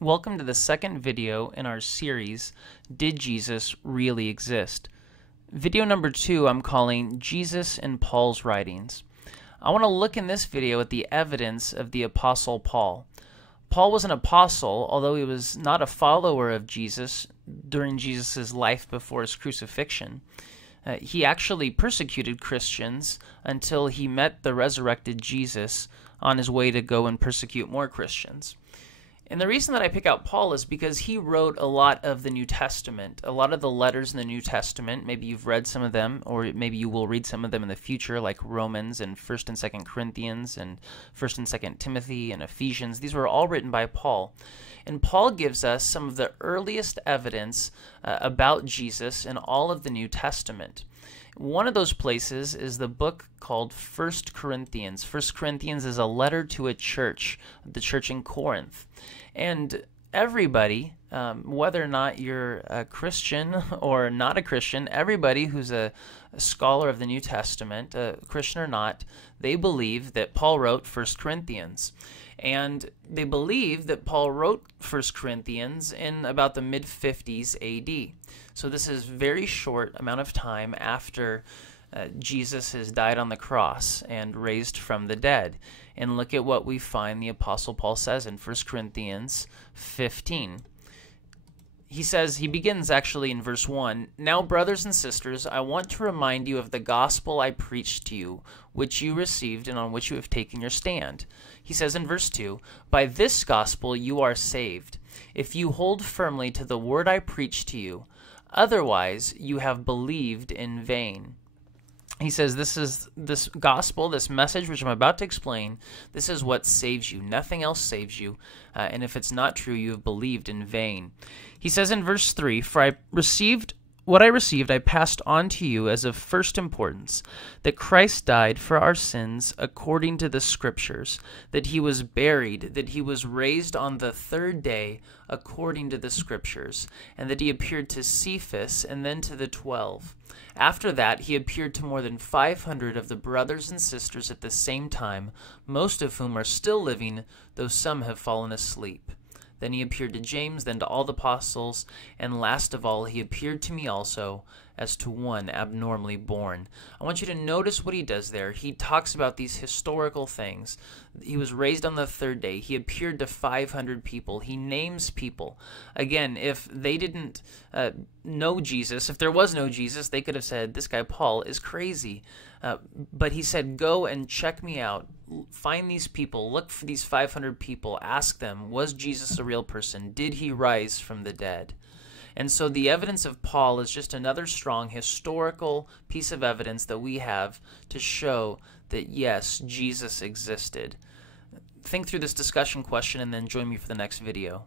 Welcome to the second video in our series, Did Jesus Really Exist? Video number 2 I'm calling Jesus in Paul's Writings. I want to look in this video at the evidence of the Apostle Paul. Paul was an apostle, although he was not a follower of Jesus during Jesus' life before his crucifixion. He actually persecuted Christians until he met the resurrected Jesus on his way to go and persecute more Christians. And the reason that I pick out Paul is because he wrote a lot of the New Testament, a lot of the letters in the New Testament. Maybe you've read some of them, or maybe you will read some of them in the future, like Romans and 1st and 2nd Corinthians and 1st and 2nd Timothy and Ephesians. These were all written by Paul. And Paul gives us some of the earliest evidence about Jesus in all of the New Testament. One of those places is the book called 1st Corinthians. 1st Corinthians is a letter to a church, the church in Corinth. And everybody, whether or not you're a Christian or not a Christian, everybody who's a scholar of the New Testament, a Christian or not, they believe that Paul wrote 1st Corinthians. And they believe that Paul wrote 1st Corinthians in about the mid-50s AD. So this is very short amount of time after Jesus has died on the cross and raised from the dead. And look at what we find the Apostle Paul says in 1 Corinthians 15. He begins actually in verse 1, "Now, brothers and sisters, I want to remind you of the gospel I preached to you, which you received and on which you have taken your stand." He says in verse 2, "By this gospel you are saved, if you hold firmly to the word I preached to you. Otherwise you have believed in vain." He says this gospel, this message which I'm about to explain, this is what saves you. Nothing else saves you. And if it's not true, you have believed in vain. He says in verse 3, "For what I received I passed on to you as of first importance, that Christ died for our sins according to the Scriptures, that he was buried, that he was raised on the third day according to the Scriptures, and that he appeared to Cephas and then to the 12. After that, he appeared to more than 500 of the brothers and sisters at the same time, most of whom are still living, though some have fallen asleep. Then he appeared to James, then to all the apostles, and last of all he appeared to me also, as to one abnormally born." I want you to notice what he does there. He talks about these historical things. He was raised on the third day. He appeared to 500 people. He names people. Again, if they didn't know Jesus, if there was no Jesus, they could have said, this guy Paul is crazy. But he said, go and check me out. Find these people. Look for these 500 people. Ask them, was Jesus a real person? Did he rise from the dead? And so the evidence of Paul is just another strong historical piece of evidence that we have to show that, yes, Jesus existed. Think through this discussion question and then join me for the next video.